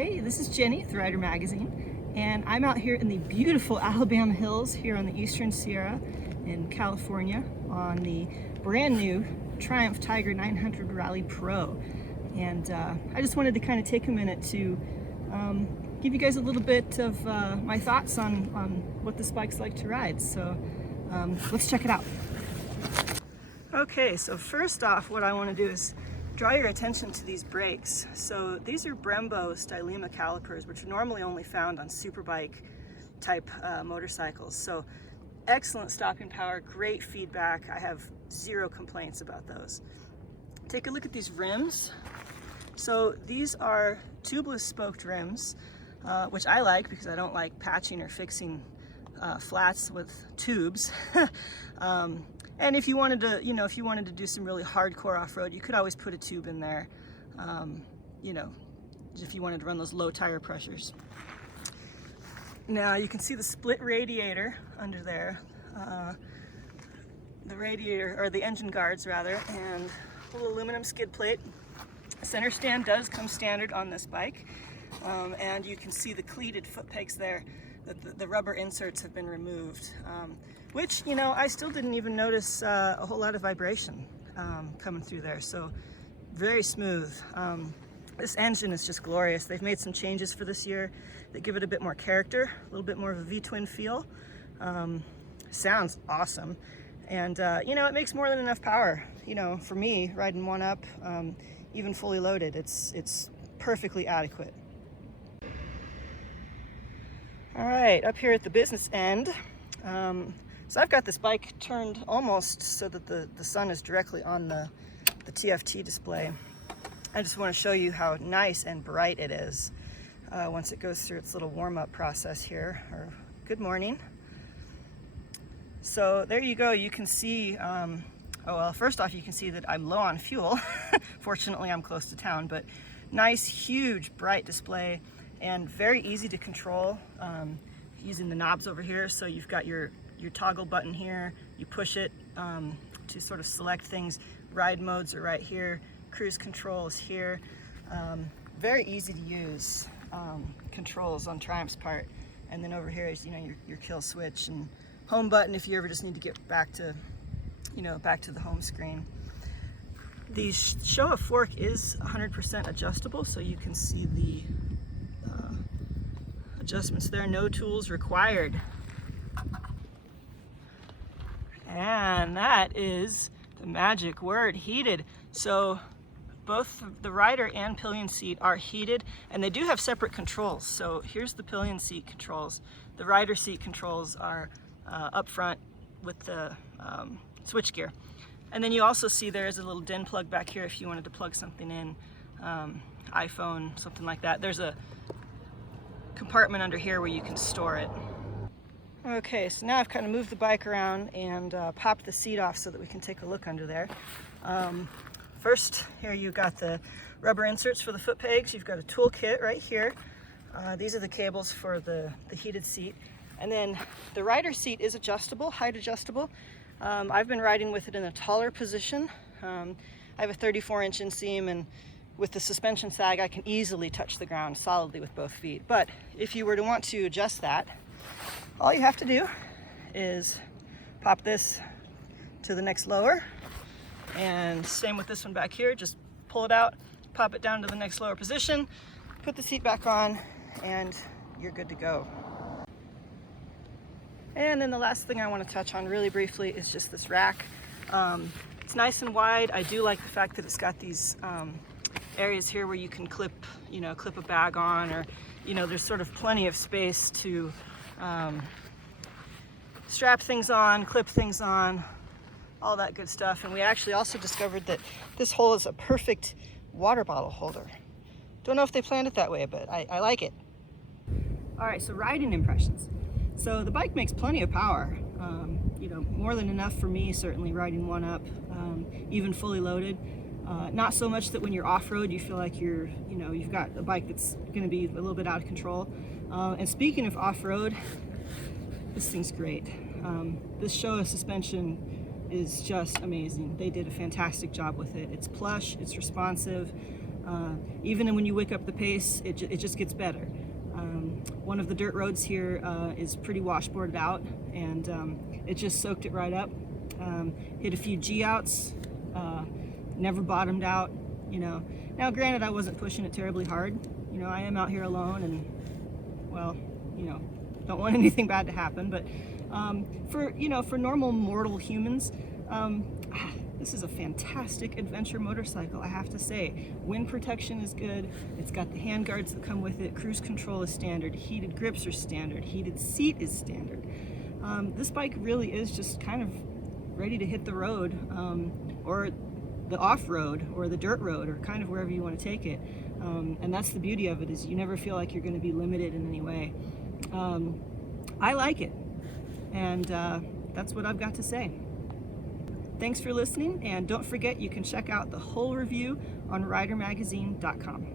Hey, this is Jenny with Rider Magazine, and I'm out here in the beautiful Alabama hills here on the Eastern Sierra in California on the brand new Triumph Tiger 900 Rally Pro. And I just wanted to kind of take a minute to give you guys a little bit of my thoughts on what this bike's like to ride. So let's check it out. Okay, so first off, what I want to do is draw your attention to these brakes. So these are Brembo Stylema calipers, which are normally only found on superbike type motorcycles. So excellent stopping power, great feedback. I have zero complaints about those. Take a look at these rims. So these are tubeless spoked rims, which I like because I don't like patching or fixing flats with tubes. And if you wanted to, if you wanted to do some really hardcore off-road, you could always put a tube in there, if you wanted to run those low tire pressures. Now you can see the split radiator under there, the radiator, or the engine guards rather, and a little aluminum skid plate. Center stand does come standard on this bike, and you can see the cleated foot pegs there. The rubber inserts have been removed, which, I still didn't even notice a whole lot of vibration coming through there. So very smooth. This engine is just glorious. They've made some changes for this year that give it a bit more character, a little bit more of a V-twin feel. Sounds awesome. And, it makes more than enough power. For me, riding one up, even fully loaded, it's perfectly adequate. All right, up here at the business end, so I've got this bike turned almost so that the sun is directly on the TFT display. I just want to show you how nice and bright it is once it goes through its little warm-up process here. Or good morning. So there you go. You can see, first off, you can see that I'm low on fuel. Fortunately, I'm close to town, but nice, huge, bright display. And very easy to control using the knobs over here. So you've got your toggle button here, you push it to sort of select things. Ride modes are right here, cruise control is here. Very easy to use controls on Triumph's part. And then over here is your kill switch and home button if you ever just need to get back to the home screen. The Showa fork is 100% adjustable, so you can see the adjustments there. No tools required. And that is the magic word, heated. So both the rider and pillion seat are heated, and they do have separate controls. So here's the pillion seat controls. The rider seat controls are up front with the switch gear. And then you also see there's a little DIN plug back here if you wanted to plug something in, iPhone, something like that. There's a compartment under here where you can store it. Okay, so now I've kind of moved the bike around and popped the seat off so that we can take a look under there. First, here you've got the rubber inserts for the foot pegs. You've got a tool kit right here. These are the cables for the heated seat. And then the rider seat is adjustable, height adjustable. I've been riding with it in a taller position. I have a 34-inch inseam, and with the suspension sag, I can easily touch the ground solidly with both feet. But if you were to want to adjust that, all you have to do is pop this to the next lower, and same with this one back here. Just pull it out, pop it down to the next lower position, put the seat back on, and you're good to go. And then the last thing I want to touch on really briefly is just this rack. It's nice and wide. I do like the fact that it's got these areas here where you can clip a bag on, or there's sort of plenty of space to strap things on, clip things on, all that good stuff. And we actually also discovered that this hole is a perfect water bottle holder. Don't know if they planned it that way, but I like it. All right, so riding impressions. So the bike makes plenty of power, more than enough for me, certainly riding one up, even fully loaded. Not so much that when you're off-road, you feel like you've got a bike that's going to be a little bit out of control. And speaking of off-road, this thing's great. This Showa suspension is just amazing. They did a fantastic job with it. It's plush, it's responsive. Even when you wick up the pace, it just gets better. One of the dirt roads here is pretty washboarded out, and it just soaked it right up. Hit a few G-outs, never bottomed out, you know. Now granted, I wasn't pushing it terribly hard. You know, I am out here alone, and well, you know, don't want anything bad to happen, but for normal mortal humans, this is a fantastic adventure motorcycle, I have to say. Wind protection is good. It's got the handguards that come with it. Cruise control is standard. Heated grips are standard. Heated seat is standard. This bike really is just kind of ready to hit the road, or the off-road, or the dirt road, or kind of wherever you want to take it. And that's the beauty of it, is you never feel like you're going to be limited in any way. I like it, and that's what I've got to say. Thanks for listening, and don't forget you can check out the whole review on ridermagazine.com.